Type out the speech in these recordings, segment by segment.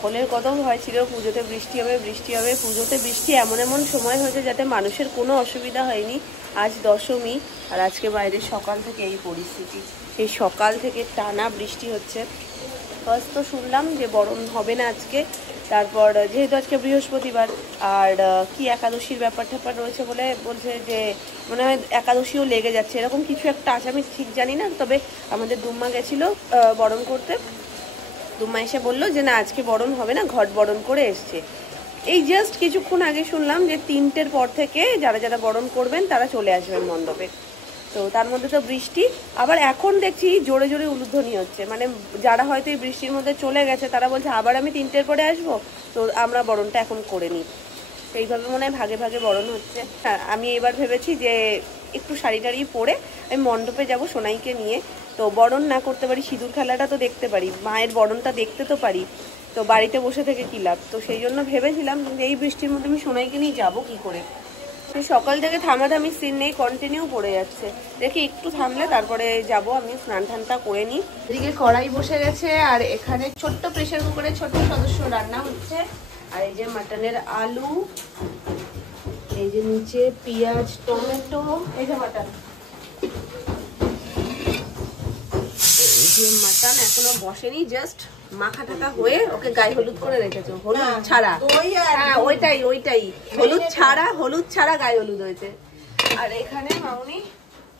সকলের কথা হয়েছিল পুজোতে বৃষ্টি হবে বৃষ্টি হবে, পুজোতে বৃষ্টি এমন এমন সময় হয়েছে যাতে মানুষের কোনো অসুবিধা হয়নি। আজ দশমী আর আজকে বাইরে সকাল থেকে এই পরিস্থিতি, সেই সকাল থেকে টানা বৃষ্টি হচ্ছে। ফার্স্ট তো শুনলাম যে বরণ হবে না আজকে, তারপর যেহেতু আজকে বৃহস্পতিবার আর কি একাদশীর ব্যাপার ট্যাপার রয়েছে বলে বলছে যে মনে হয় একাদশীও লেগে যাচ্ছে, এরকম কিছু একটা আছে, আমি ঠিক জানি না। তবে আমাদের দুম্মা গেছিলো বরণ করতে, দুম্মা এসে বললো যে না আজকে বরণ হবে না, ঘট বরণ করে এসছে। এই জাস্ট কিছুক্ষণ আগে শুনলাম যে 3টের পর থেকে যারা যারা বরণ করবেন তারা চলে আসবেন মণ্ডপে। তো তার মধ্যে তো বৃষ্টি, আবার এখন দেখছি জোরে জোরে উলুধ্বনি হচ্ছে, মানে যারা হয়তো এই বৃষ্টির মধ্যে চলে গেছে তারা বলছে আবার আমি 3টের পরে আসবো, তো আমরা বরণটা এখন করে নিই। এইভাবে মনে হয় ভাগে ভাগে বরণ হচ্ছে। হ্যাঁ, আমি এবার ভেবেছি যে একটু শাড়ি টাড়ি পরে আমি মণ্ডপে যাব সোনাইকে নিয়ে, তো বরণ না করতে পারি, সিঁদুর খেলাটা তো দেখতে পারি, মায়ের বরণটা দেখতে তো পারি, তো বাড়িতে বসে থেকে কী লাভ। তো সেই জন্য ভেবেছিলাম কিন্তু এই বৃষ্টির মধ্যে আমি সোনাইকে নিয়ে যাবো কী করে। সকাল থেকে থামাথামি সিন নেই, কন্টিনিউ পড়ে যাচ্ছে। দেখি একটু থামলে তারপরে যাব, আমি স্নান টানটা করে নিই। এদিকে কড়াই বসে গেছে আর এখানে ছোট্ট প্রেশার কুকারে ছোট্ট সদস্য রান্না হচ্ছে। আর এই যে মাটনের আলু, এই যে নিচে পেঁয়াজ টমেটো, এই যে মাটন, এই যে মাটন এখনো বসেনি, জাস্ট মাখা টাকা হয়ে ওকে গায়ে হলুদ করে রেখেছো, হলুদ ছাড়া। হ্যাঁ ওইটাই ওইটাই, হলুদ ছাড়া গায়ে হলুদ হয়েছে। আর এখানে মামুনি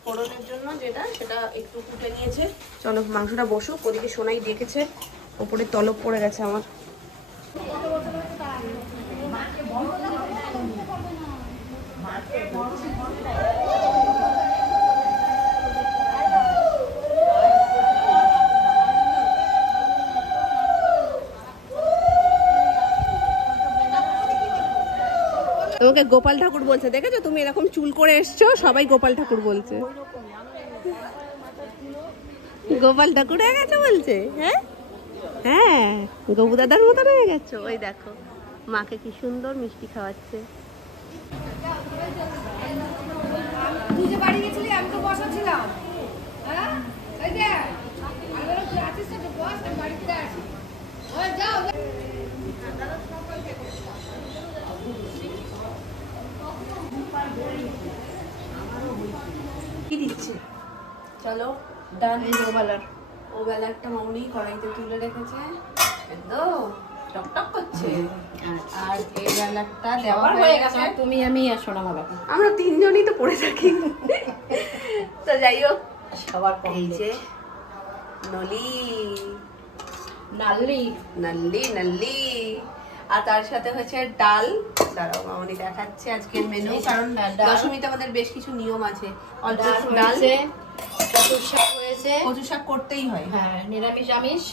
ফোড়নের জন্য যেটা সেটা একটু কুটে নিয়েছে। চলো মাংসটা বসুক, ওদিকে সোনাই দেখেছে ওপরে তলব পড়ে গেছে আমার। তোমাকে গোপাল ঠাকুর বলছে, দেখেছো তুমি এরকম চুল করে এসছো, সবাই গোপাল ঠাকুর বলছে, গোপাল ঠাকুর হয়ে গেছে বলছে। হ্যাঁ হ্যাঁ, গবু দাদার মতন হয়ে গেছো। ওই দেখো মাকে কি সুন্দর মিষ্টি খাওয়াচ্ছে। তুই যে বাড়ি গেছিলি আমি তো বসাচ্ছিলাম। হ্যাঁ এই যে আমি তুই আসিস তো বস, আমি বাড়িতে আসি। ওই যাও কি দিচ্ছে, চলো ডান। ও বেলারটা মামুনি কড়াইতে তুলে রেখেছে, একদম টকটক করছে। আর এই বেলারটা দেওয়া হয়ে গেছে। তুমি আমি আর সোনা বাবা, আমরা তিনজনই তো পড়ে থাকি। তো যাই হোক, সবার এই যে নলি নাল্লি নাল্লি নাল্লি, আর তার সাথে হচ্ছে ডাল। দাঁড়াও মামনি দেখাচ্ছে আজকের মেনু, কারণ দশমীতে আমাদের বেশ কিছু নিয়ম আছে। অল্প একটু ডাল, কচুর শাক হয়েছে, কচু শাক করতেই হয়। হ্যাঁ নিরামিষ আমিষ।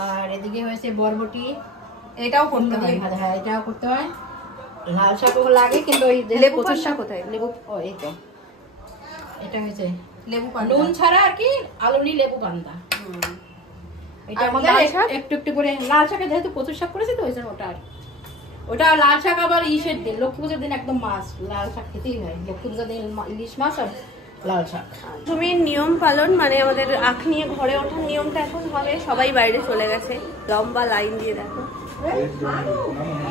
আর এদিকে হয়েছে বরবটি, এটাও করতে হয়। হ্যাঁ এটাও করতে হয়। লাল শাকও লাগে কিন্তু ওই লেবু কচুর শাক কোথায়? লেবু, ও এই তো এটা হয়েছে লেবু নুন ছাড়া আর কি, আলুনি লেবু পান্তা। এটা আমাদের একটু একটু করে লাল শাকে যেহেতু কচুর শাক করেছি তো ওই জন্য ওটা, আর ওটা লাল শাক আবার ইসের দিন, লক্ষ্মী পুজোর দিন একদম মাছ লাল শাক খেতেই হয়। লক্ষ্মী পুজোর দিন ইলিশ মাছ আর লাল শাক। তুমি নিয়ম পালন মানে আমাদের আখ নিয়ে ঘরে ওঠার নিয়মটা এখন হবে। সবাই বাইরে চলে গেছে, লম্বা লাইন দিয়ে দেখো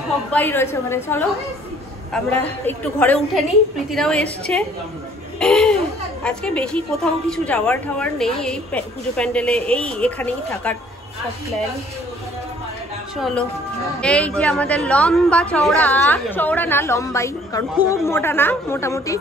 সবাই রয়েছে ওখানে। চলো আমরা একটু ঘরে উঠে নিই, প্রীতিরাও এসছে। আজকে বেশি কোথাও কিছু যাওয়ার ঠাওয়ার নেই, এই পুজো প্যান্ডেলে এই এখানেই থাকার সব প্ল্যান। চলো এই যে আমাদের লম্বা চওড়া, চওড়া না লম্বাই, কারণ খুব মোটা না, মোটামুটি।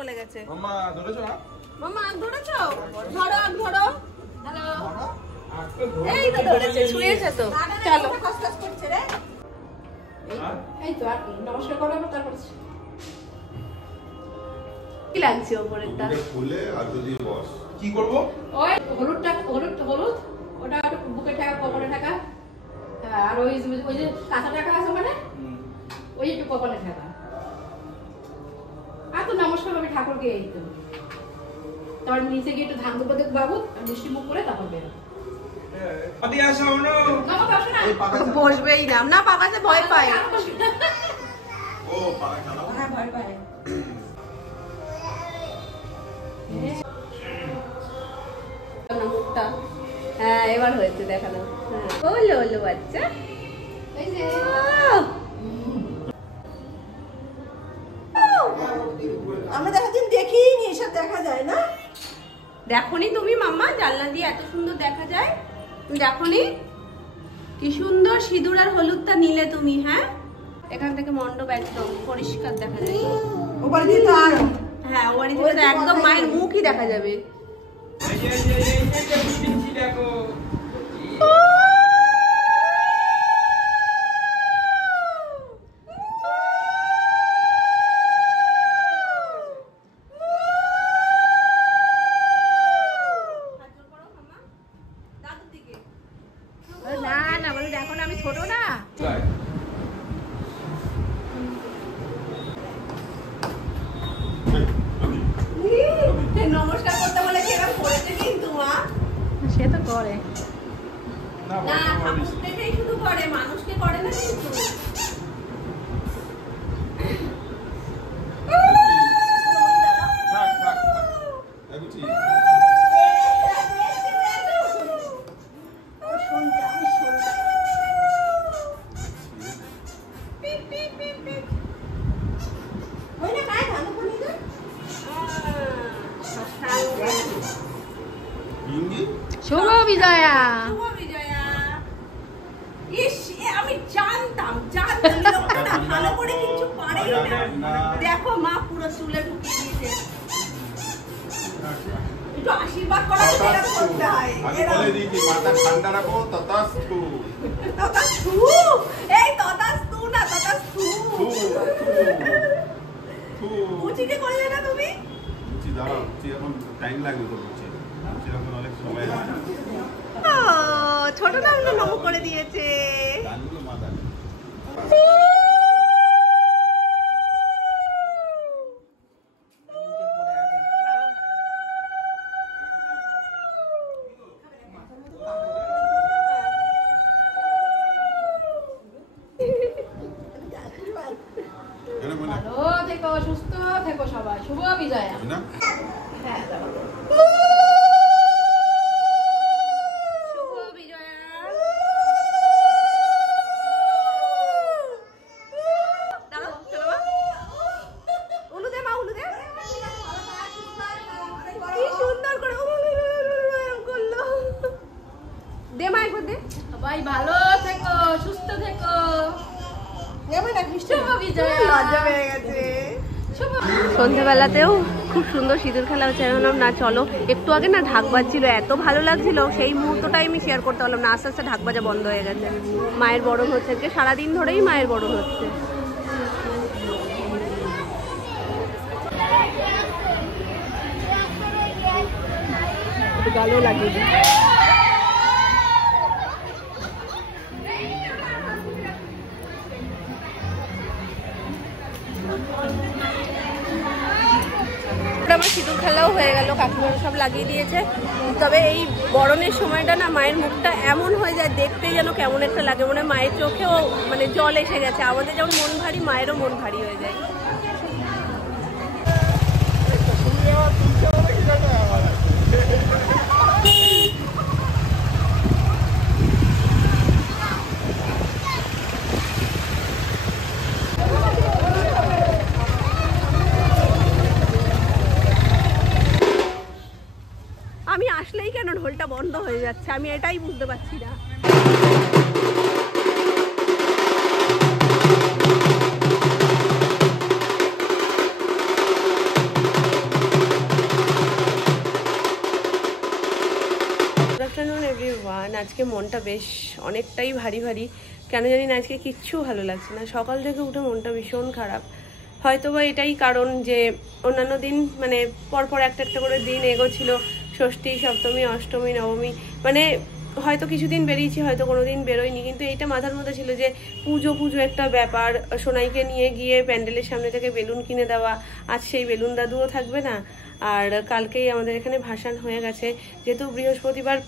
চলে গেছে। মাম্মা ধরেছো না? মাম্মা আগ ধরেছো? ধরো আগ ধরো। হ্যালো। এই তো ধরেছে, শুয়েছে তো। চলো। কষ্ট করছে রে। এই তো আর নমস্কার করো তারপর কি লাগছে উপরেরটা? এটা খুলে আর যদি বস কি করব? ওই হলুদটা হলুদ ওটা বুকে টাকা কপালে টাকা, আর ওই যে কাঁচা টাকা আছে মানে ওই একটু কপালে টাকা। আর তো নমস্কার করবি ঠাকুরকে, এই তো তারপর নিচে গিয়ে একটু ধান দুপুর দেখ বাবু মিষ্টি মুখ করে তারপর বেরো। বসবেই না, না পাকাতে ভয় পায়। হ্যাঁ ভয় পায়। মুখটা হ্যাঁ এবার হয়েছে দেখানো। হ্যাঁ ওলো ওলো বাচ্চা। এই যে আমরা দেখাদিন দেখিনি, এসব দেখা যায় না। দেখোনি তুমি মাম্মা জানলা দিয়ে এত সুন্দর দেখা যায়? তুমি দেখোনি কি সুন্দর সিঁদুর আর হলুদটা নিলে তুমি? হ্যাঁ এখান থেকে মণ্ডপ একদম পরিষ্কার দেখা যায়। ও বাড়ি দিয়ে তো আর হ্যাঁ ও বাড়ি থেকে তো একদম মায়ের মুখই দেখা যাবে। না না বলে দেখো না আমি ছোট না। নমস্কার করতে বলে কেরা করেছে কিন্তু মা। সে তো করে না ঠাকুর দেখেই শুধু করে, মানুষকে করে না কিন্তু। শুভ বিজয়া। শুভ বিজয়া। ইস আমি জানতাম জানতাম লোকটা ভালো করে কিছু পারেই না। দেখো মা পুরো চুলে ঢুকিয়ে দিয়েছে। একটু আশীর্বাদ করা তো এরকম করতে হয়। আমি বলে দিয়েছি মাথা ঠান্ডা রাখো, তথাস্তু। তথাস্তু। এই তথাস্তু না তথাস্তু। উচিতে করলে না তুমি? উচি দাঁড়াও, উচি এখন টাইম লাগবে তো উচি। উচি এখন অনেক সময় লাগবে। ছোট নাম নম করে দিয়েছে। গানগুলো মাথা ভালো থেকো, সুস্থ থেকো সবাই। শুভ বিজয়া। না হ্যাঁ দাও। শুভ বিজয়া। দাঁড়াও, চলো মা। উলু দে মা, উলু দে। কি সুন্দর করে এরম করলো। দে মা একবার দে। সবাই ভালো থেকো, সুস্থ থেকো। নেবে না মিষ্টি? শুভ বিজয়া। লজ্জা পেয়ে গেছে। শুভ সন্ধ্যাবেলাতেও খুব সুন্দর সিঁদুর খেলা হচ্ছে। আমি ভাবলাম না চলো, একটু আগে না ঢাক বাজছিল, এত ভালো লাগছিল, সেই মুহূর্তটাই আমি শেয়ার করতে পারলাম না। আস্তে আস্তে ঢাক বাজা বন্ধ হয়ে গেছে। মায়ের বরণ হচ্ছে আজকে সারাদিন ধরেই মায়ের বরণ হচ্ছে। গালও লাগিয়ে দিই। আমার সিঁদুর খেলাও হয়ে গেল, কাকিমারা সব লাগিয়ে দিয়েছে। তবে এই বরণের সময়টা না মায়ের মুখটা এমন হয়ে যায়, দেখতে যেন কেমন একটা লাগে, মনে হয় মায়ের চোখেও মানে জল এসে গেছে। আমাদের যেমন মন ভারী, মায়েরও মন ভারী হয়ে যায়। আমি আসলেই কেন ঢোলটা বন্ধ হয়ে যাচ্ছে, আমি এটাই বুঝতে পারছি না। Good afternoon everyone. আজকে মনটা বেশ অনেকটাই ভারী ভারী, কেন জানি না আজকে কিচ্ছু ভালো লাগছে না। সকাল থেকে উঠে মনটা ভীষণ খারাপ। হয়তো বা এটাই কারণ যে অন্যান্য দিন মানে পরপর একটা একটা করে দিন এগোচ্ছিল, ষষ্ঠী, সপ্তমী, অষ্টমী, নবমী, মানে হয়তো কিছুদিন বেরিয়েছি, হয়তো কোনো দিন বেরোয়নি, কিন্তু এইটা মাথার মধ্যে ছিল যে পুজো পুজো একটা ব্যাপার। সোনাইকে নিয়ে গিয়ে প্যান্ডেলের সামনে থেকে বেলুন কিনে দেওয়া, আজ সেই বেলুন দাদুও থাকবে না। আর কালকেই আমাদের এখানে ভাসান হয়ে গেছে। যেহেতু বৃহস্পতিবার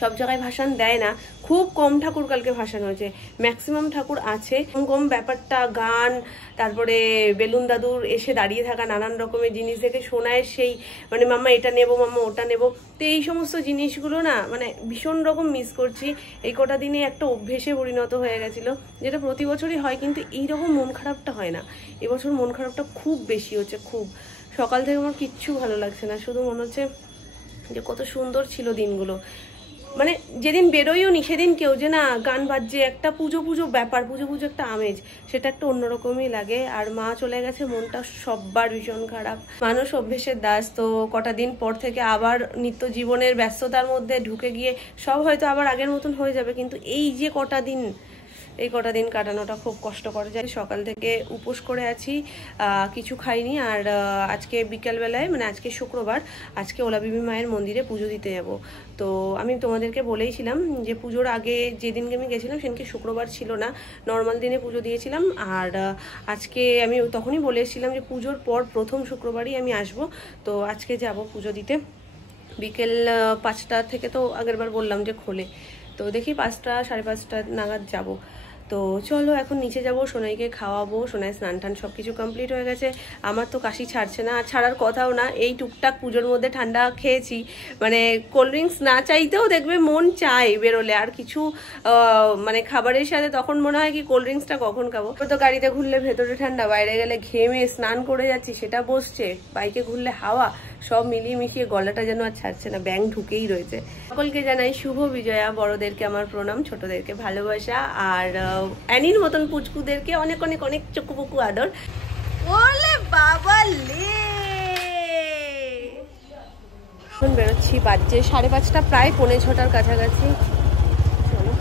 সব জায়গায় ভাসান দেয় না, খুব কম ঠাকুর কালকে ভাসান হয়েছে, ম্যাক্সিমাম ঠাকুর আছে। কম ব্যাপারটা গান, তারপরে বেলুন দাদুর এসে দাঁড়িয়ে থাকা নানান রকমের জিনিস দেখে শোনায় সেই মানে মাম্মা এটা নেবো, মাম্মা ওটা নেবো। তো এই সমস্ত জিনিসগুলো না মানে ভীষণ রকম মিস করছি। এই কটা দিনে একটা অভ্যেসে পরিণত হয়ে গেছিলো, যেটা প্রতি বছরই হয়, কিন্তু এইরকম মন খারাপটা হয় না। এবছর মন খারাপটা খুব বেশি হচ্ছে, খুব। সকাল থেকে আমার কিচ্ছু ভালো লাগছে না, শুধু মনে হচ্ছে যে কত সুন্দর ছিল দিনগুলো। মানে যেদিন বেরোইও নি সেদিন কেউ যে না গান বাজছে, একটা পুজো পুজো ব্যাপার, পুজো পুজো একটা আমেজ, সেটা একটা অন্যরকমই লাগে। আর মা চলে গেছে, মনটা সববার ভীষণ খারাপ। মানুষ অভ্যেসের দাস, তো কটা দিন পর থেকে আবার নিত্য জীবনের ব্যস্ততার মধ্যে ঢুকে গিয়ে সব হয়তো আবার আগের মতন হয়ে যাবে, কিন্তু এই যে কটা দিন, এই কটা দিন কাটানোটা খুব কষ্টকর যায়। সকাল থেকে উপোস করে আছি, কিছু খাইনি। আর আজকে বিকালবেলায় মানে আজকে শুক্রবার, আজকে ওলাবিবি মায়ের মন্দিরে পুজো দিতে যাব। তো আমি তোমাদেরকে বলেইছিলাম যে পুজোর আগে যেদিনকে আমি গেছিলাম সেদিনকে শুক্রবার ছিল না, নর্মাল দিনে পুজো দিয়েছিলাম। আর আজকে আমি তখনই বলে এসেছিলাম যে পুজোর পর প্রথম শুক্রবারই আমি আসব। তো আজকে যাব পুজো দিতে। বিকেল 5টা থেকে তো আগেরবার বললাম যে খোলে, তো দেখি 5টা সাড়ে 5টা নাগাদ যাব। তো চলো এখন নিচে যাব, সোনাইকে খাওয়াবো। সোনাই স্নান টান সব কিছু কমপ্লিট হয়ে গেছে। আমার তো কাশি ছাড়ছে না, আর ছাড়ার কথাও না। এই টুকটাক পুজোর মধ্যে ঠান্ডা খেয়েছি, মানে কোল্ড ড্রিঙ্কস না চাইতেও দেখবে মন চায় বেরোলে, আর কিছু মানে খাবারের সাথে তখন মনে হয় কি কোল্ড ড্রিঙ্কসটা কখন খাবো। তো গাড়িতে ঘুরলে ভেতরে ঠান্ডা, বাইরে গেলে ঘেমে স্নান করে যাচ্ছি, সেটা বসছে, বাইকে ঘুরলে হাওয়া, সব মিলিয়ে মিশিয়ে গলাটা যেন আর ছাড়ছে না, ব্যাং ঢুকেই রয়েছে। সকলকে জানাই শুভ বিজয়া, বড়দেরকে আমার প্রণাম, ছোটদেরকে ভালোবাসা, আর অ্যানির মতন পুচকুদেরকে অনেক অনেক অনেক চকুপুকু আদর। ওলে বাবা লে, এখন বেরোচ্ছি, বাজছে 5:30, প্রায় 5:45 কাছাকাছি। চলো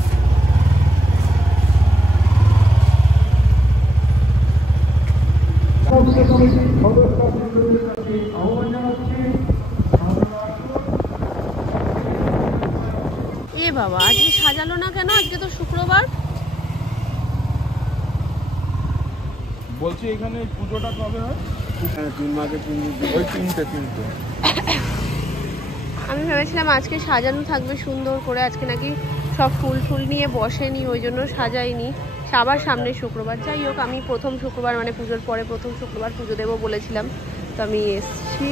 এ বাবা, আজকে সাজালো না কেন? আজকে তো শুক্রবার। বলছি এখানে পুজোটা কবে হয়? 3 মাসে 3 দিন, ওই 3টে। আমি ভেবেছিলাম আজকে সাজানো থাকবে সুন্দর করে, আজকে নাকি সব ফুল ফুল নিয়ে বসেনি, ওই জন্য সাজাইনি। আবার সামনে শুক্রবার, যাই হোক আমি প্রথম শুক্রবার মানে পুজোর পরে প্রথম শুক্রবার পুজো দেবো বলেছিলাম, তো আমি এসছি।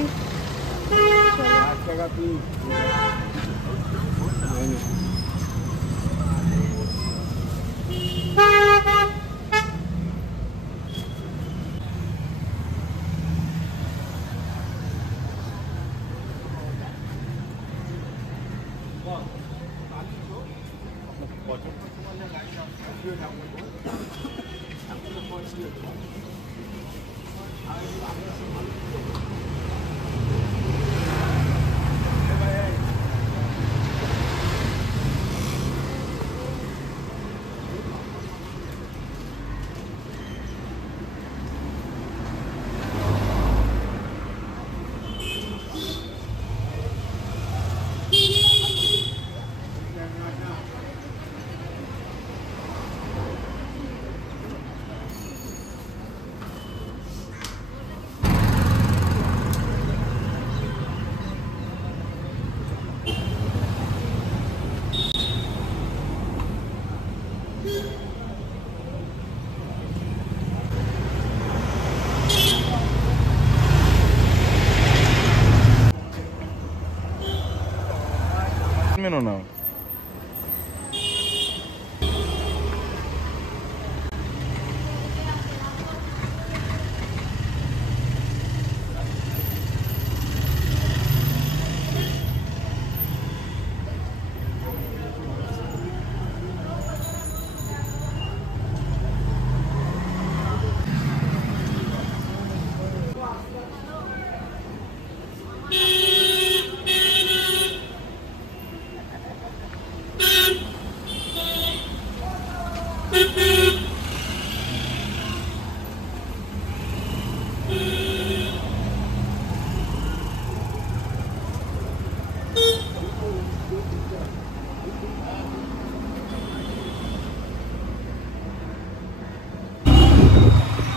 মেনো নাও।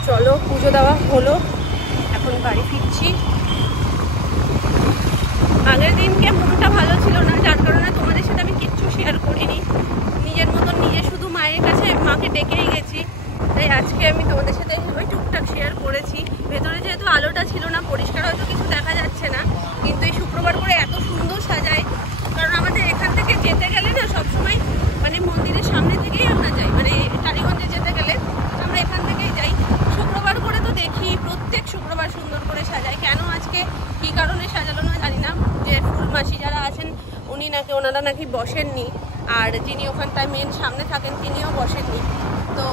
চলো পুজো দেওয়া হলো, এখন বাড়ি ফিরছি। আগের দিনকে মনটা ভালো ছিল না, যার কারণে তোমাদের সাথে আমি কিচ্ছু শেয়ার করিনি। নিজের মতন নিজে শুধু মায়ের কাছে মাকে ডেকেই গেছি। তাই আজকে আমি তোমাদের সাথে ওই টুকটাক শেয়ার করেছি। ভেতরে যেহেতু আলোটা ছিল না, পরিষ্কার হয়তো কিছু দেখা যাচ্ছে না, কিন্তু এই শুক্রবার করে এত সুন্দর সাজায়। কারণ আমাদের এখান থেকে যেতে গেলে না সবসময় মানে মন্দিরের সামনে থেকেই আমরা যাই, মানে টালিগঞ্জে যেতে গেলে আমরা এখান থেকেই যাই। শুক্রবার করে তো দেখি প্রত্যেক শুক্রবার সুন্দর করে সাজায়। কেন আজকে কী কারণে সাজালো না জানি না। যে ফুলমাসি যারা আছেন ওনারা নাকি বসেননি, আর যিনি ওখানটায় মেন সামনে থাকেন তিনিও বসেননি। তো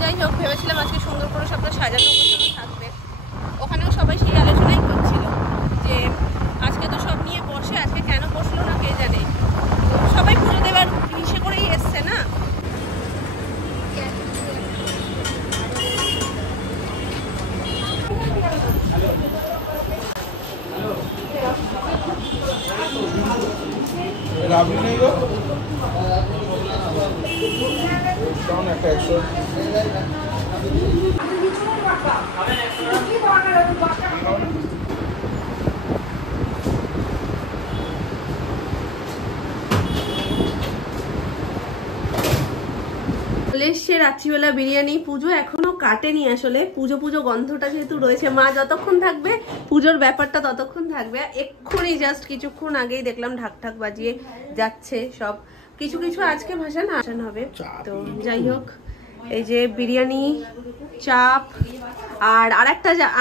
যাই হোক, ভেবেছিলাম আজকে সুন্দর করে সবটা সাজানো গোছানো থাকবে। ওখানেও সবাই সেই আলোচনাই করছিল যে আজকে তো সব নিয়ে বসে, আজকে কেন বসলো না কে জানে। তো সবাই পুজো দেবার হিসে করেই এসছে না। আপনি নেই গো একটা 100 চলে এসছে রাত্রিবেলা বিরিয়ানি। পুজো এখনো কাটেনি আসলে, পুজো গন্ধটা যেহেতু রয়েছে, মা যতক্ষণ থাকবে পুজোর ব্যাপারটা ততক্ষণ থাকবে। এক্ষুনি জাস্ট কিছুক্ষণ আগেই দেখলাম ঢাক বাজিয়ে যাচ্ছে সব। কিছু আজকে ভাসান হবে। তো যাই হোক, এই যে বিরিয়ানি, চাপ, আর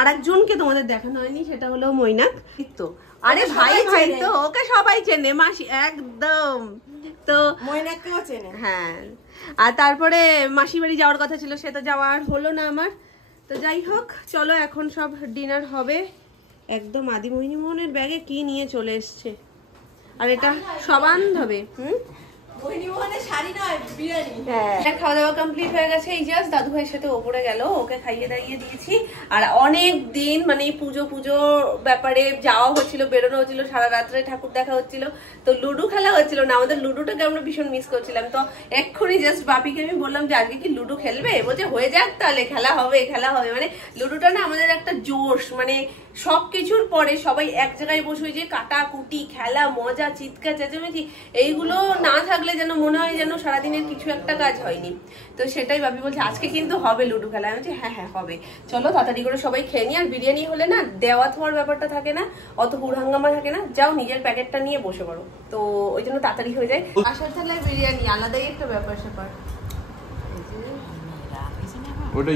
আরেকজনকে তোমাদের দেখানো হয়নি, সেটা হলো মৈনাক। তো আরে ভাই তো ওকে সবাই চেনে, মাসি একদম। তো ময়নাকেও চেনে। হ্যাঁ, আর তারপরে মাসি বাড়ি যাওয়ার কথা ছিল, সে তো যাওয়ার হলো না আমার। তো যাই হোক, চলো এখন সব ডিনার হবে। একদম আদিমোহিনী মোহনের ব্যাগে কি নিয়ে চলে এসছে, আর এটা সবান্ধবে। হ্যাঁ, খাওয়া দাওয়া কমপ্লিট হয়ে গেছে। এই জাস্ট দাদু ভাইয়ের সাথে ওপরে গেল, ওকে খাইয়ে দাইয়ে দিয়েছি। আর অনেক দিন মানে পুজো ব্যাপারে যাওয়া হচ্ছিল, বেরোনো হচ্ছিল, সারা রাত্রে ঠাকুর দেখা হচ্ছিল, তো লুডো খেলা হচ্ছিল না। আমাদের লুডোটাকে আমরা ভীষণ মিস করছিলাম। তো এক্ষুনি জাস্ট বাপিকে আমি বললাম যে আজকে কি লুডো খেলবে? বলছে হয়ে যাক তাহলে, খেলা হবে। মানে লুডোটা না আমাদের একটা জোশ, মানে সবকিছুর পরে সবাই এক জায়গায় বসে যে কাটাকুটি, খেলা, মজা, চিৎকার চেঁচামেচি, এইগুলো না থাকলে যেন মনে হয় যেন সারাদিনের কিছু একটা কাজ হয়নি। তো সেটাই ভাবি বলছে আজকে কিন্তু হবে লুডো খেলা। আমি বলছি হ্যাঁ হবে, চলো তাড়াতাড়ি করে সবাই খেয়ে নি। আর বিরিয়ানি হলে না দেওয়া থাওয়ার ব্যাপারটা থাকে না, অত হুড়হাঙ্গামা থাকে না, যাও নিজের প্যাকেটটা নিয়ে বসে পড়ো। তো ওই জন্য তাড়াতাড়ি হয়ে যায়। আসার থালায় বিরিয়ানি আলাদাই একটা ব্যাপার স্যাপার। ওটা